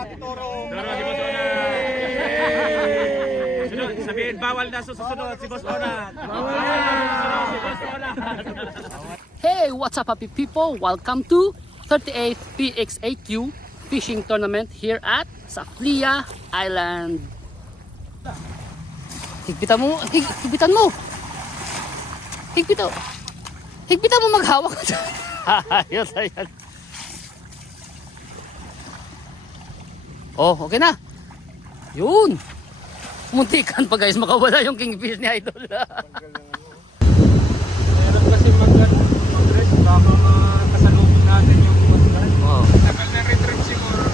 Toro. Toro, si Boss Onat. Sunod, sabihin, bawal na susunod si Boss Onat. Bawal na susunod si Boss Onat. Hey, what's up happy people? Welcome to 38th PXAQ Fishing Tournament here at Saflia Island. Higpitan mo, higpitan mo. Higpitan mo maghawak. Ayun, ayun. Oh, okay na. Yun. Muntikan pa guys, makawala yung kingfish ni Idol. Meron kasi mag-dress, baka makasalubong natin yung mag-dress. Oh. Tagal na retreat siguro.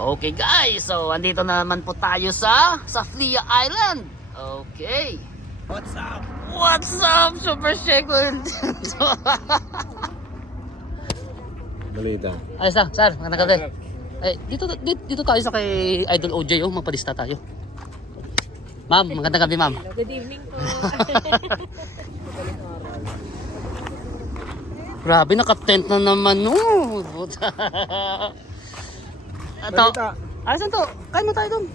Okay guys, so andito na naman po tayo sa Saflia Island. Okay. What's up? What's up, Super Shekul? Balita. Ayos lang, sir, magandang gabi. Eh, dito tayo sa kay Idol OJ, oh, magpadista tayo. Ma'am, magandang gabi, ma'am. Good evening po. Grabe, naka-tent na naman, no. Ato, alisan to, kain mo tayo doon.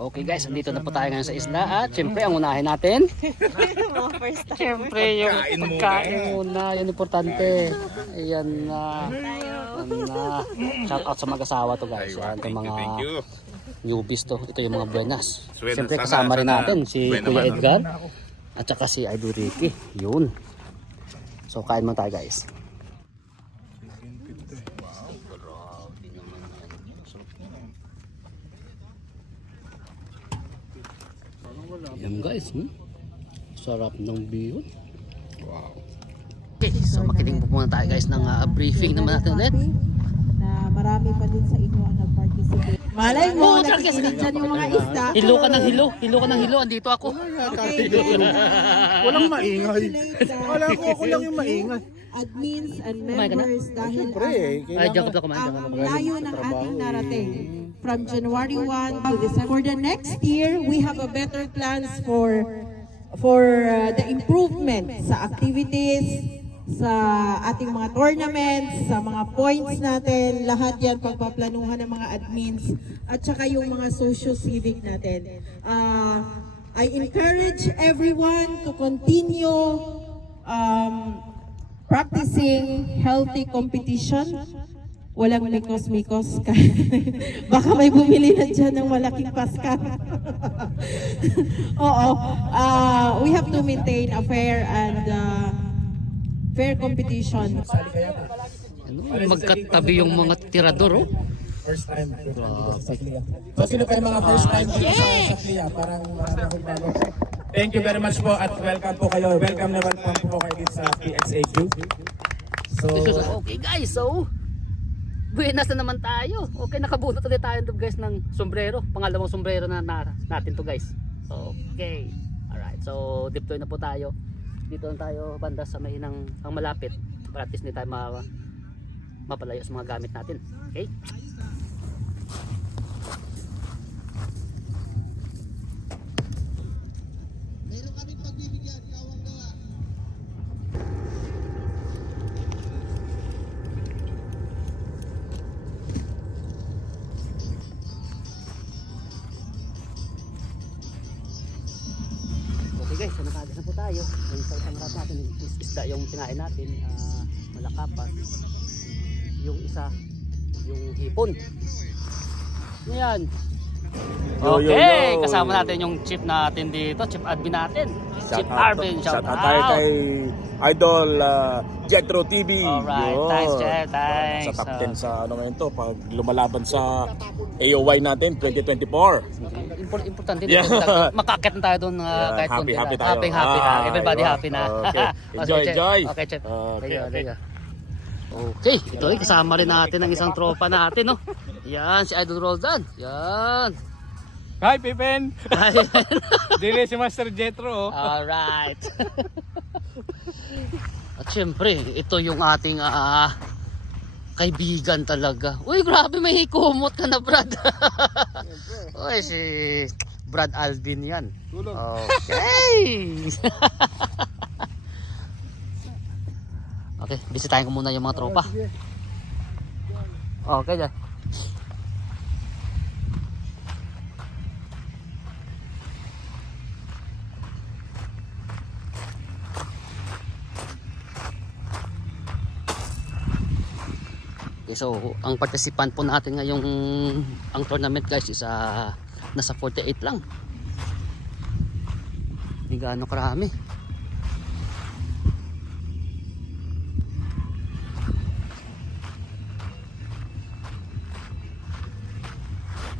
Okay guys, andito na po tayo ngayon sa isla at syempre ang unahin natin. Mga first time. Syempre yung pagkain muna, yun importante. Ayan na. Ayan na. Shout out sa mag-asawa to guys. Yan itong mga newbies to. Ito yung mga buenas. Syempre kasama rin natin si Kuya Edgar at saka si Idol Ricky. Yun. So kain mo tayo guys. Yan guys, sarap ng view. Wow. Okay, so makinig po muna tayo guys ng briefing naman natin ulit. Na marami pa din sa inyo ang nag-participate. Malay mo, nakikinig dyan yung mga isda. Hilo ka ng hilo, andito ako. Walang maingay. Wala ako lang yung maingay. Admins and members dahil Ay, diyan ka kumain. ang layo ng ating narating. From January 1 to December. For the next year, we have a better plans for the improvement sa activities, sa ating mga tournaments, sa mga points natin, lahat yan pagpaplanuhan ng mga admins at saka yung mga socio-civic natin. I encourage everyone to continue practicing healthy competition. Walang mikos-mikos. Baka may bumili na dyan ng malaking paska. Oo. We have to maintain a fair and fair competition. Magkatabi yung mga tirador, oh. First time sa Saflia. So sino kayo mga first time dito sa Saflia? Parang bago. Thank you very much po at welcome po kayo. Welcome naman po kayo dito sa PXAQ. So Okay guys, so buenas na naman tayo. Okay, nakabunot ulit tayo guys ng sombrero. Pangalawang sombrero na natin to guys. Okay. Alright, so deploy na po tayo. Dito na tayo banda sa may ang malapit. Para at least hindi tayo mapalayo sa mga gamit natin. Okay? Okay guys, so nakagana po tayo. Yung sa isang rat natin, isda yung kinain natin, malakapas. Yung isa, yung hipon. Ayan. Okay, kasama natin yung chief natin dito, chief admin natin. Chief Arvin, shout out. tayo kay Idol Jetro TV. Alright, Yun. thanks Jeff, thanks. Sa top 10 sa ano ngayon to, pag lumalaban sa AOY natin 2024. Importante Yeah. makakit na tayo doon kahit happy, konti happy lang. tayo. Happy na. Everybody Ayun. happy na. Okay. Enjoy, Chef. enjoy. Okay, Chef. Okay, okay. Okay, ito ay kasama rin natin ang isang tropa natin, no. Yan si Idol Roldan. Yan. Hi, Pippen! Ayan. Dili si Master Jetro. Alright. At syempre, ito yung ating kaibigan talaga. Uy, grabe, may kumot ka na, Brad. Uy, si Brad Alvin yan. Okay. Okay, bisitahin ko muna yung mga tropa. Okay, dyan. Okay, so ang participant po natin ngayong ang tournament guys is nasa 48 lang. Hindi gaano karami.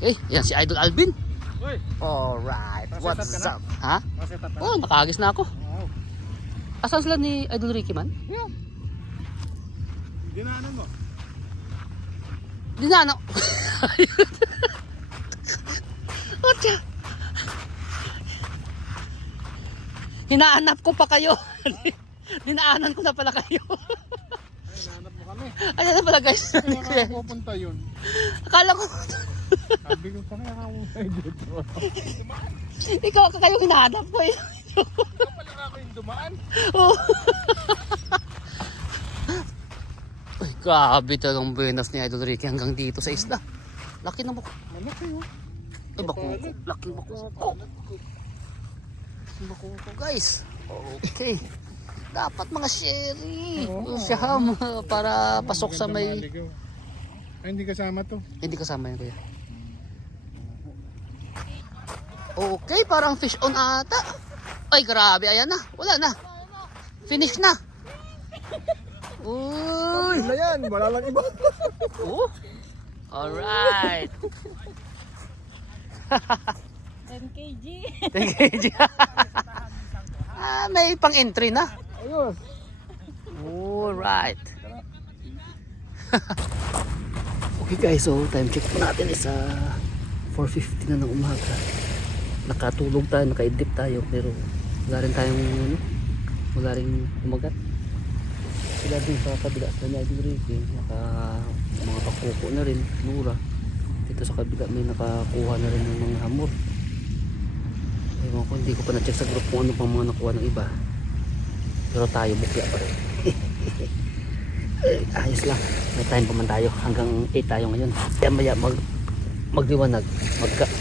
Okay, yan si Idol Alvin. Uy, Alright, what's Nakasetup ka na? up? Ha? nakasetup na. Oh, nakagis na ako. Oo. Asan sila ni Idol Ricky man? Dinaanan mo. Di na ano. Otya. Hinahanap ko pa kayo. Dinaanan ko na pala kayo. Ay, nahanap mo kami. Ayan na pala guys. Kaya pupunta yun. Akala ko Sabi ko pa kaya kamuhay dito. ikaw kayo hinahanap ko eh. Pala ako yung dumaan. Oh. Ay, grabe talagang buenas ni Idol Ricky hanggang dito sa isla. Laki na bako. Ano kayo? Ay, bako. Laki bako. Bako guys. Okay. Dapat mga sherry. Siyam para pasok sa may... Ay, hindi kasama to. Hindi kasama yan kuya. Okay, parang fish on ata. Ay, grabe. Ayan na. Wala na. Finish na. Uy. Wala yan, wala lang iba. Oh. Alright. 10 kg. 10 kg. May pang-entry na. Ayos. Alright. Okay guys, so time check po natin is 4:50 na ng umaga. Nakatulog tayo, nakaidip tayo, pero wala rin tayong wala rin umagat. Sila din sa kabila sa niya Idol Ricky, mga pakuko na rin, nura. Dito sa kabila may nakakuha na rin ng mga hamor. Ewan ko, hindi ko pa na-check sa group kung ano pang mga nakuha ng iba. Pero tayo bukya pa rin. Ayos lang, may time pa man tayo. Hanggang 8 tayo ngayon. Kaya maya magdiwanag,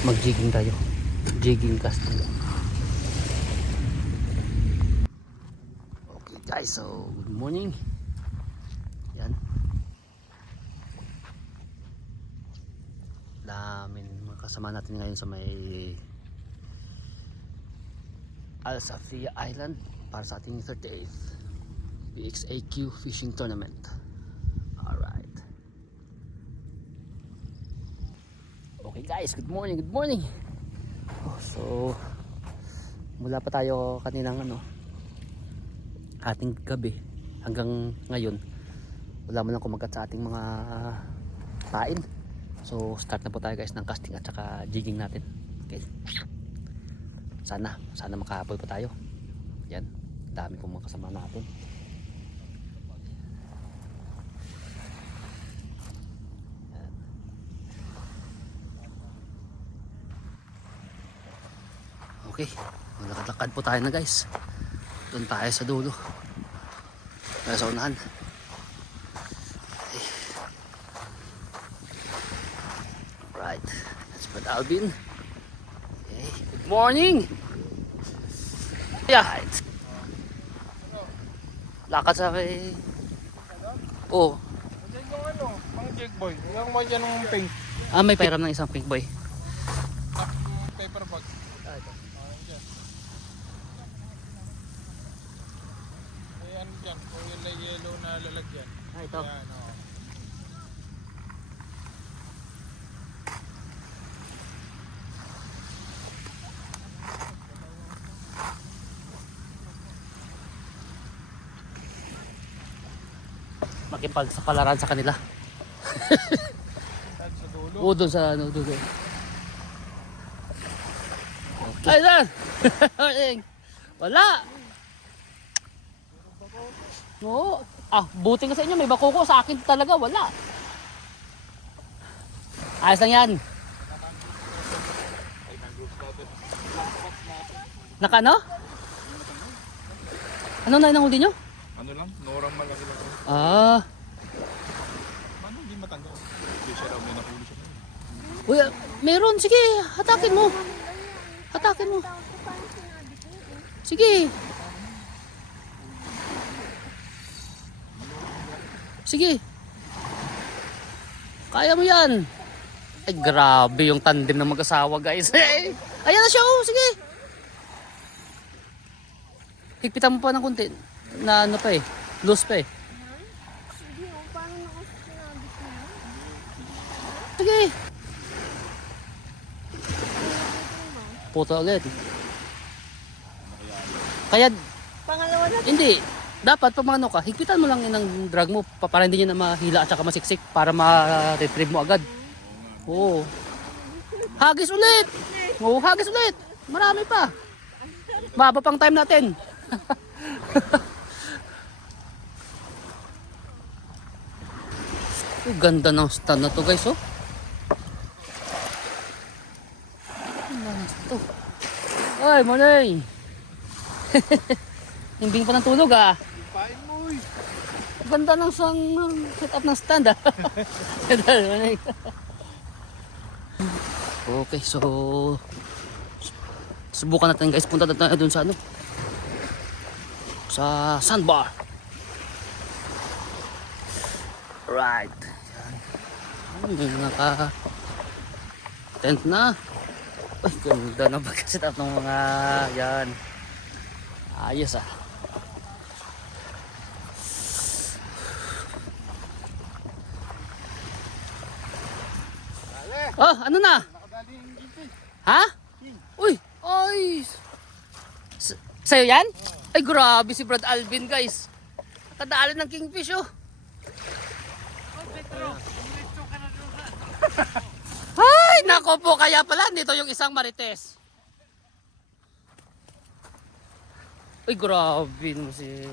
mag-jigging tayo. Jigging casting. Okay guys, so good morning. Yan. Daming mga kasama natin ngayon sa may Al Safia Island para sa ating 38th PXAQ Fishing Tournament. Alright. Okay guys, good morning, good morning. So mula pa tayo kaninang ating gabi hanggang ngayon wala mo lang kumagat sa ating mga pain. So start na po tayo guys ng casting at saka jigging natin. Okay. Sana makahapoy pa tayo. Yan, dami pong mga kasama natin. Okay, lakad-lakad po tayo na guys. Doon tayo sa dulo. Tayo sa unahan. Okay. Right, that's Brad Alvin. Okay, good morning. Yeah. Lakad sa may... Oh. Diyan yung mga jig boy. Yung mga dyan ng pink. May pairam ng isang pink boy. Paper bag. Ayan dyan. Kung yellow na lalagyan. Ito. Ayan, oo. Makipagsapalaran sa kanila. Saan sa dulo? Oo, doon sa dulo. Okay. Ay, saan? Wala. Oo. Ah, buti nga sa inyo, may bako ko. Sa akin talaga, wala. Ayos lang yan. Naka ano? Ano na inahuli nyo? Ano lang, norang malaki lang. Ah. Paano hindi matanggal? Hindi siya raw, may nahuli siya. Uy, meron. Sige, hatakin mo. Hatakin mo. Sige. Sige. Kaya mo yan. Ay, grabe yung tandem ng mag-asawa, guys. Ayan na siya, oh. Sige. Higpitan mo pa ng konti. Na ano pa eh. Loose pa eh. Hindi, paano na kasi sinabi ko na? Sige. Puto agad. Kaya, Pangalawa na. hindi. Dapat pag ano ka, higpitan mo lang yun ng drag mo para hindi niya na mahila at saka masiksik para ma-retrieve mo agad. Oo. Hagis ulit. Oo, hagis ulit. Marami pa. Baba pang time natin. Oh, ganda ng stand na to, guys, oh. Ganda ng stand to. Ay, morning. Himbing pa ng tulog, ah. Ganda ng setup ng stand, ah. Okay, so subukan natin, guys. Punta natin doon sa ano, sa sandbar. Right. May mga tent na. Ay, ganda na pag-setup ng mga yan. Ayos, ah. Oh, ano na? Ha? Uy, ay. Sa'yo yan? Ay, grabe si Brad Alvin, guys. Nakadaalan ng kingfish, oh. Ay, nako po, kaya pala dito yung isang marites. Uy, grabe naman si...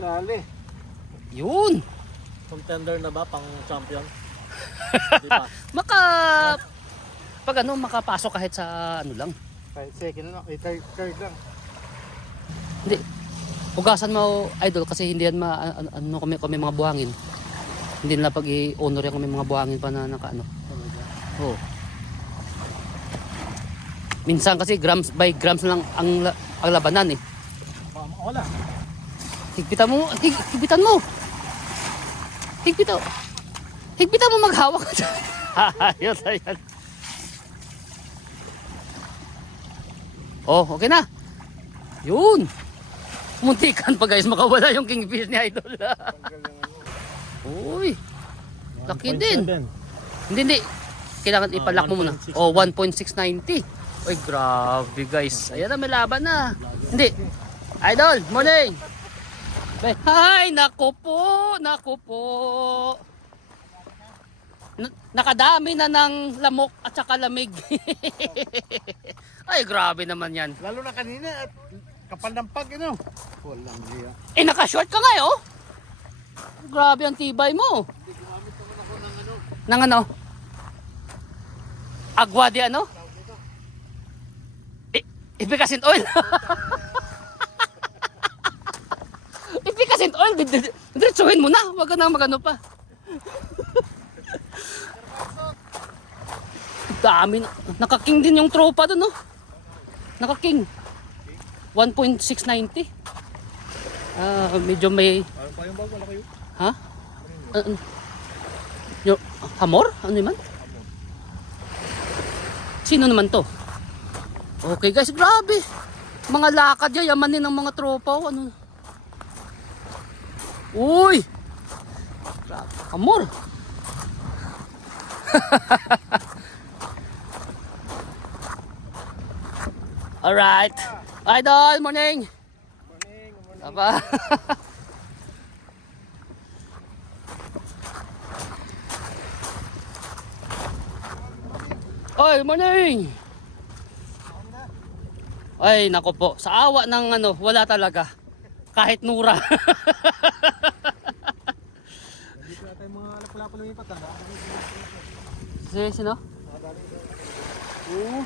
Dali. Yun. Contender na ba pang champion? Maka... Pag ano, makapasok kahit sa ano lang. Kahit second lang, third lang. Hindi. Hugasan mo, idol, kasi hindi yan ano kami mga buhangin. Hindi nila pag i-honor yan kami mga buhangin pa na naka ano. Oo. Minsan kasi grams by grams lang ang labanan eh. Wala. Higpitan mo. Higpitan mo. Higpitan mo maghawak. Ayos, ayan. Oh, okay na. Yun. Muntikan pa, guys, makawala yung kingfish ni Idol. Uy. Laki din. Hindi. Kailangan ipalak mo muna. Oh, 1.690. Uy, grabe, guys. Ayan na, may laban na. Hindi. Idol, morning. Ay, naku po. Nakadami na ng lamok at saka lamig. Ay, grabe naman yan. Lalo na kanina at kapal ng pag, ano? Walang hiya. Eh, naka-short ka nga, oh. Grabe ang tibay mo. Nang ano? Agua di ano? Efficacent oil. Efficacent oil. Diretsuhin mo na. Wag ka na magano pa. Dami na. Naka-king din yung tropa doon, no? Naka-king. 1.690. Medyo may... Ano pa yung bag? Wala kayo? Ha? Yung hamor? Ano naman? Sino naman to? Okay, guys, grabe. Mga lakad yan, yamanin ng mga tropa. Oh, ano? Uy! Grabe. Hamor! Alright. Idol, morning! Aba. Oy, morning! Ay, nako po. Sa awa ng ano, wala talaga. Kahit nura. Dito natin yung mga lapu-lapu lumipat. Sino? Oo.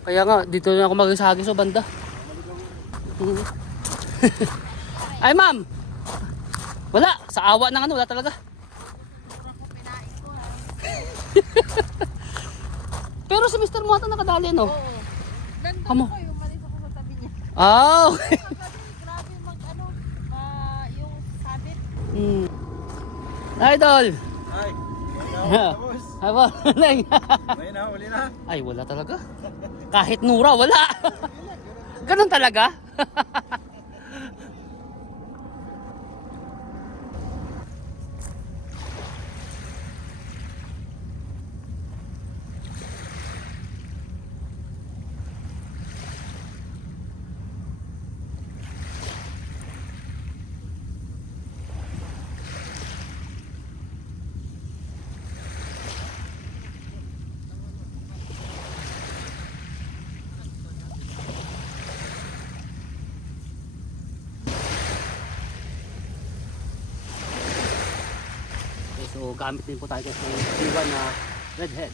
Kaya nga, dito na ako magsahagi sa banda. Ay ma'am! Wala! Sa awa ng ano, wala talaga. Pero si Mr. Mo ata nakadali, no? Oo. Nandun Kamo. ko, yung malis ako sa tabi niya. Ah, okay. Grabe yung sabit. Idol! Ay, Ay, ba? may na, uli na. Ay, wala talaga. Kahit nura, wala. Ganun talaga? Okay, so gamit din po tayo guys ng T1 na redhead.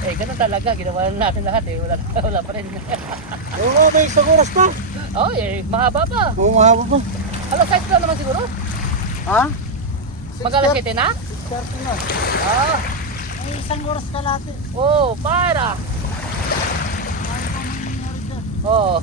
Eh, ganun talaga. Ginawa na natin lahat eh. Wala pa rin. Oo, may isang oras pa. Oh, eh, mahaba pa. Oo, mahaba pa. Alas 6 lang naman siguro. Ha? Mag-alas 7 na? 30 na. Ah, May isang oras ka natin. oh, para. Oh.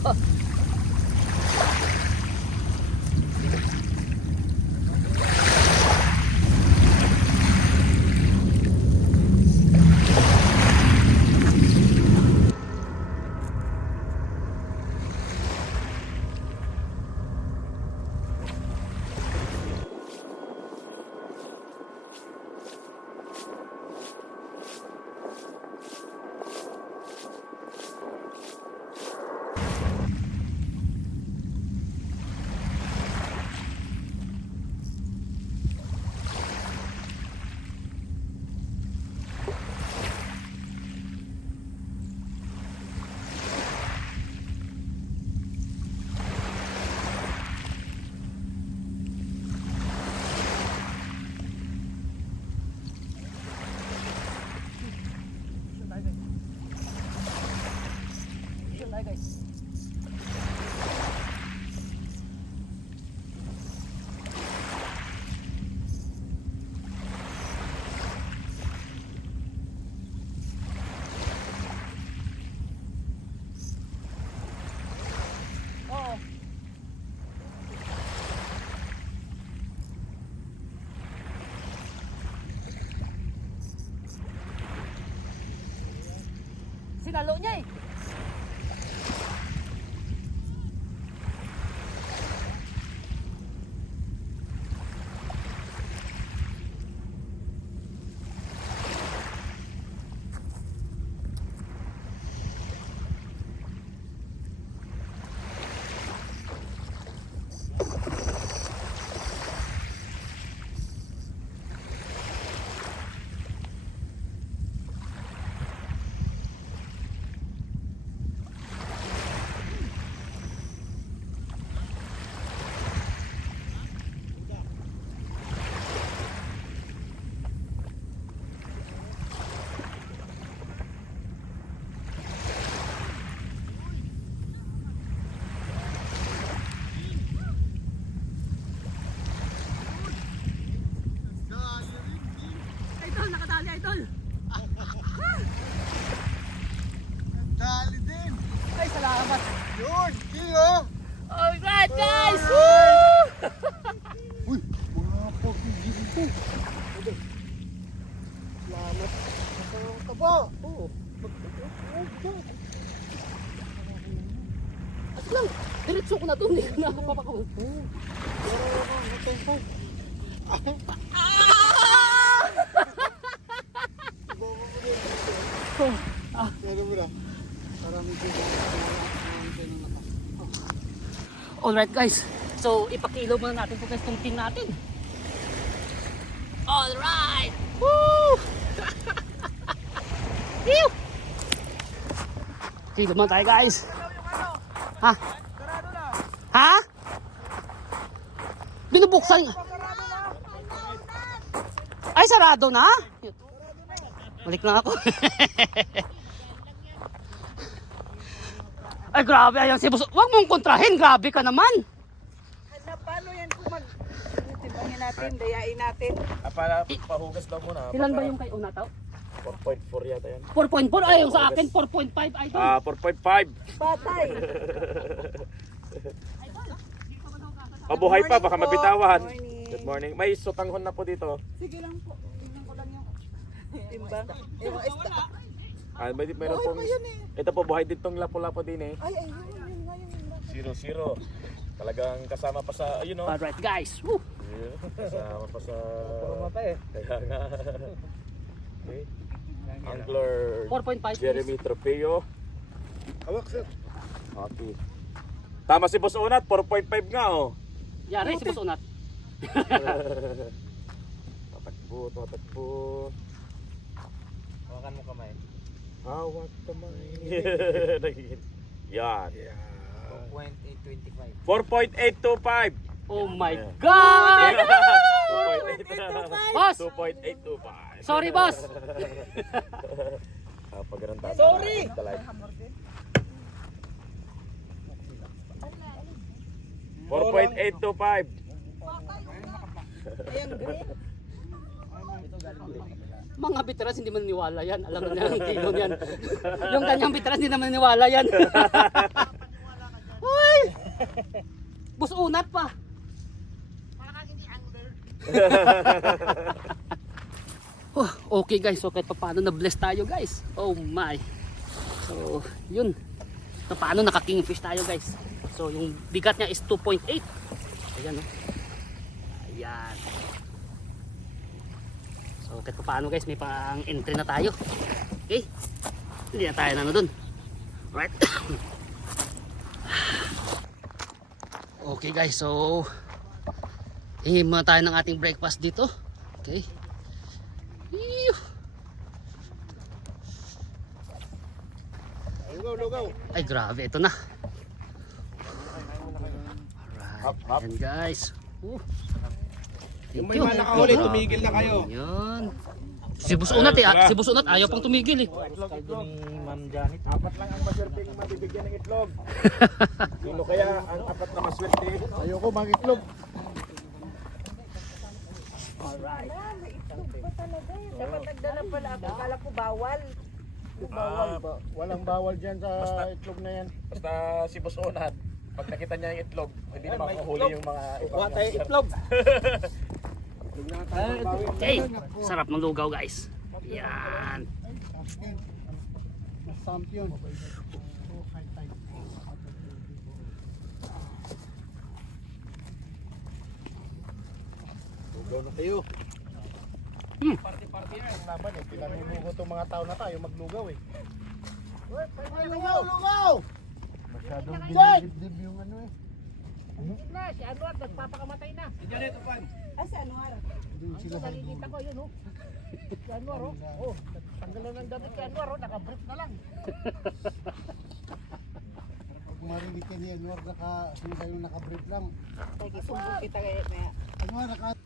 Sinalo niya eh. salamat. Yun, alright guys! Woo! Uy, mga pagiging ito. Salamat. Ang taba. Oo. At lang, diretso ko na to. Hindi ko na ako papakawal. Pero mo na. Parang medyo Alright guys, so ipakilo muna natin po guys itong team natin. Alright! Woo! Phew! Kilo muna tayo guys. Ha? Ha? Binubuksan. Ay, sarado na? Balik lang ako. Ay, grabe. Ayan si Boss. Huwag mong kontrahin. Grabe ka naman. Ano, paano yan kung timbangin natin, dayain natin? Para pahugas daw muna. Ilan ba yung kay Una tao? 4.4 yata yan. 4.4. Ay, yung sa akin 4.5. Idol. 4.5. Patay! Mabuhay pa, baka mabitawan. Morning. Good morning. May sutanghon na po dito. Sige lang po, tingnan ko lang yung timbang. Yung esta. Meron pong... Ito po, buhay din tong lapo-lapo din eh. Ay, yun nga yun. 0-0. Talagang kasama pa sa, ayun o. Alright guys. Woo. Kasama pa sa... Matay eh. Kaya nga. Okay. Angler 4.5. Jeremy Tropeo. hawak sir. Okay. Tama si Boss Unat, 4.5 nga oh. Yari si Boss Unat. Tatakbo. Hawakan mo kamay. Hawak kamay. Yan. 4.825. 4.825. Oh my God! 2.825. Boss! 2.825. Sorry boss! Sorry! 4.825. Mga biteras hindi maniniwala yan. Alam na niya ang kilo niyan. Yung kanyang biteras hindi naman maniniwala yan. Uy! Boss Unat pa. Okay guys, so kahit paano na-bless tayo guys. Oh my. So, yun. So, paano naka-kingfish tayo guys. So, yung bigat niya is 2.8. Ayan o. Ayan. So, kahit paano guys, may pang entry na tayo. Okay. Hindi na tayo na dun. Right. Okay guys, so hingin muna tayo ng ating breakfast dito. Okay. Lugaw. Ay grabe, ito na. Alright, and guys. Thank you. nakahuli, tumigil na kayo. Yan. Si Boss Unat si Boss Unat ayaw pang tumigil eh. Apat lang ang maswerteng mabibigyan ng itlog. Sino kaya ang apat na maswerte? Ayoko mag-iklog. Ba talaga yun? Dapat nagdala pala ako. Kala ko bawal. Walang bawal dyan sa itlog na yan. Basta si Boss Unat, pag nakita niya yung itlog, hindi na makuhuli yung mga ibang itlog. Okay, sarap ng lugaw guys. Yan. Champion. lugaw na kayo. Party-party yan. Ang laban eh. Pinanulugo itong mga tao na tayo maglugaw eh. Lugaw! Masyadong dinidib yung ano eh. Si Anwar, nagpapakamatay na. Ay, si Anwar. Hindi sila Nakikita ko yun, oh. Si Anwar, oh. Oh, tanggal na ng damit si Anwar, oh. Nakabrief na lang. Pag marinig ka ni Anwar, sila yung nakabrief lang. Nagisumbong kita kaya na. Anwar,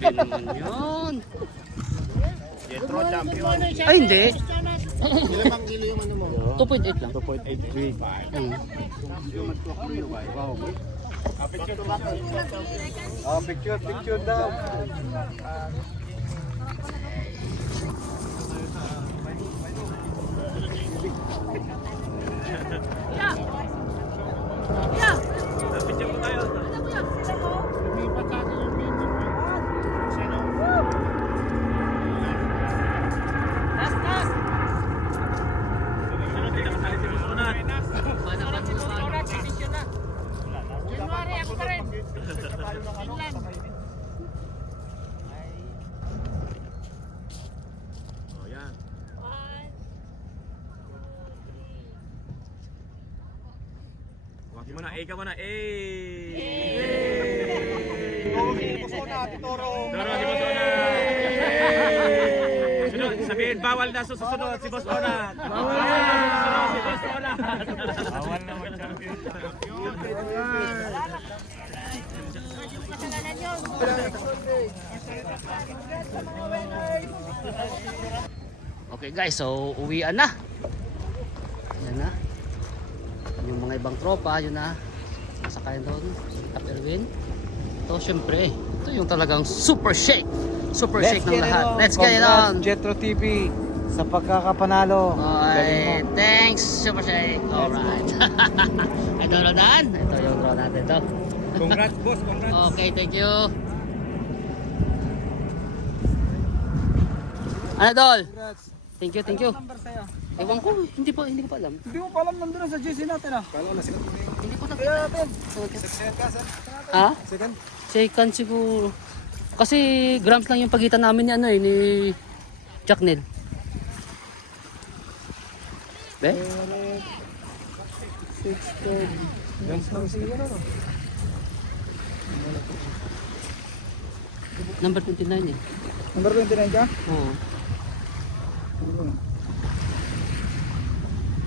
Grabe naman yun. Jetro champion. Ay, hindi. Ilang kilo yung ano mo? 2.8 lang. 2.8 big. Picture daw. Picture po tayo. Lumipat natin yung video. Sino? Sunod, hindi nakasali si Boss Onat. January ako pa rin. Oh, yan. Waki mo na, A ka mo na, A! Toro si Boss Onat! Sunod, sabihin, bawal na susunod si Boss Onat! Bawal si Boss Onat! Bawal na mag-champion. Okay guys, so uwian na. Ayan na. Yung mga ibang tropa, yun na. Nasakayan doon. Top Erwin. Ito syempre, ito yung talagang super shake. Super shake ng lahat. Let's get it on. Jetro TV sa pagkakapanalo. Okay, thanks Super Shake. Alright. Ito Rodan. Ito yung draw natin to. Congrats boss, congrats. Okay, thank you. Ano Dol? Thank you, thank you. Ewan ko, hindi ko pa alam. Hindi mo pa alam nandun sa GC natin ah. Hindi ko nakita. Ha? Second. Second siguro. Kasi grams lang yung pagitan namin ni ano eh, ni Jack Nel. Be? Guns lang siya ano. Number 29 eh. Number 29 ka? Oo.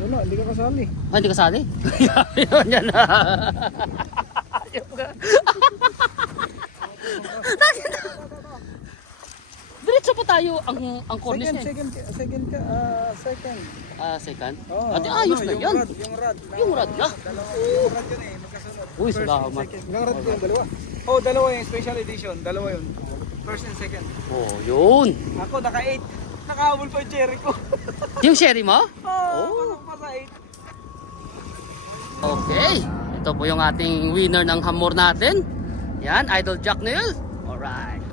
Wala, hindi ka kasali. Ah, hindi kasali? Yun yan na. Diretso pa tayo ang cornice niya. Second. Second? Oo, Ate, ayos na yan. Yung rad. Yung rad na. Yung rad yun eh, magkasunod. Uy, salamat. Yung rad yun, dalawa. Oh, dalawa yung special edition, dalawa yun. First and second. Oh, yun. Ako, naka-8. Nakahabol pa yung cherry ko. Yung sherry mo? Oh, pasok pa sa 8. Okay. Ito po yung ating winner ng hamor natin. Yan, Idol Jack Neil. Alright.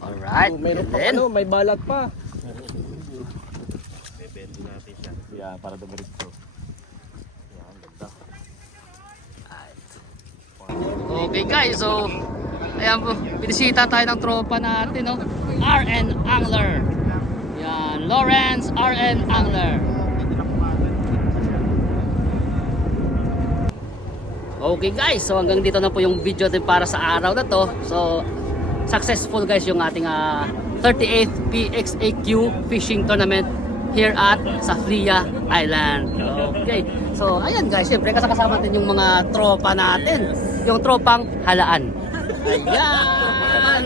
Alright. And then, May balat pa. Bebendo natin siya. Yeah, para dumiretso. Yan, ganda. okay guys, so ayan po, binisita tayo ng tropa natin, no? RN Angler. Yan, Lawrence RN Angler. Okay guys, so hanggang dito na po yung video natin para sa araw na to. So successful guys yung ating 38th PXAQ fishing tournament here at Saflia Island. Okay, so ayan guys, syempre kasama natin yung mga tropa natin, yung tropang halaan. Ayan.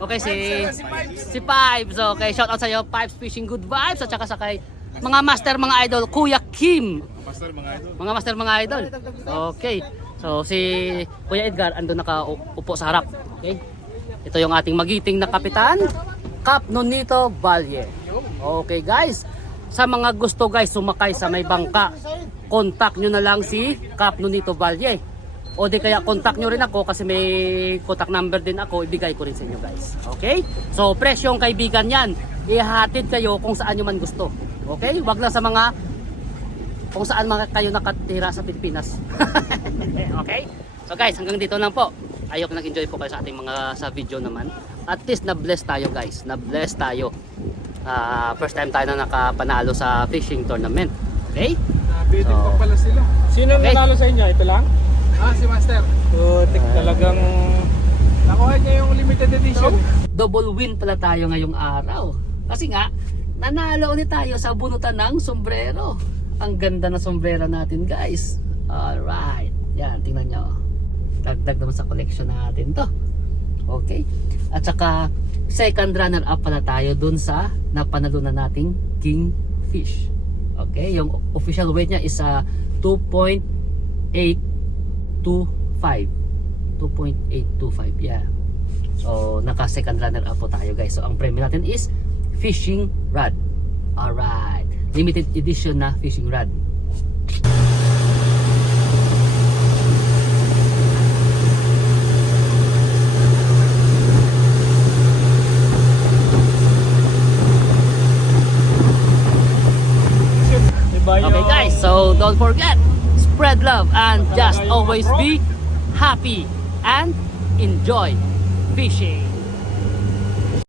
Okay, si Pipes. Okay, shout out sa iyo Pipes Fishing Good Vibes, at saka sa kay mga master, mga idol, Kuya Kim. Mga master, mga idol. Okay. So si Kuya Edgar andun nakaupo sa harap. Okay. Ito yung ating magiting na kapitan, Cap Nonito Valle. Okay guys, sa mga gusto guys sumakay sa may bangka, contact nyo na lang si Cap Nonito Valle. O di kaya contact nyo rin ako kasi may contact number din ako, ibigay ko rin sa inyo guys. Okay? So presyong kaibigan yan, ihatid kayo kung saan nyo man gusto. Okay? Wag lang sa mga kung saan mga kayo nakatira sa Pilipinas. Okay? So guys, hanggang dito lang po. Ayok nag-enjoy po kayo sa ating mga sa video naman. At least na-bless tayo guys. Na-bless tayo. First time tayo na nakapanalo sa fishing tournament. Okay? Nabitin pa pala sila. Sino Okay. nanalo sa inyo? Ito lang? Si Master. Talagang nakuha niya yung limited edition. Double win pala tayo ngayong araw. Kasi nga, nanalo ulit tayo sa bunutan ng sombrero. Ang ganda na sombrero natin guys. Alright. Yan, tingnan nyo. Dagdag naman sa collection natin to. Okay. At saka second runner up pala tayo dun sa napanalunan nating kingfish. Okay. Yung official weight niya is 2.825. Yeah. So naka second runner up po tayo guys. So ang premium natin is fishing rod. Alright. Limited edition na fishing rod. Okay guys, so don't forget, spread love and just always be happy and enjoy fishing.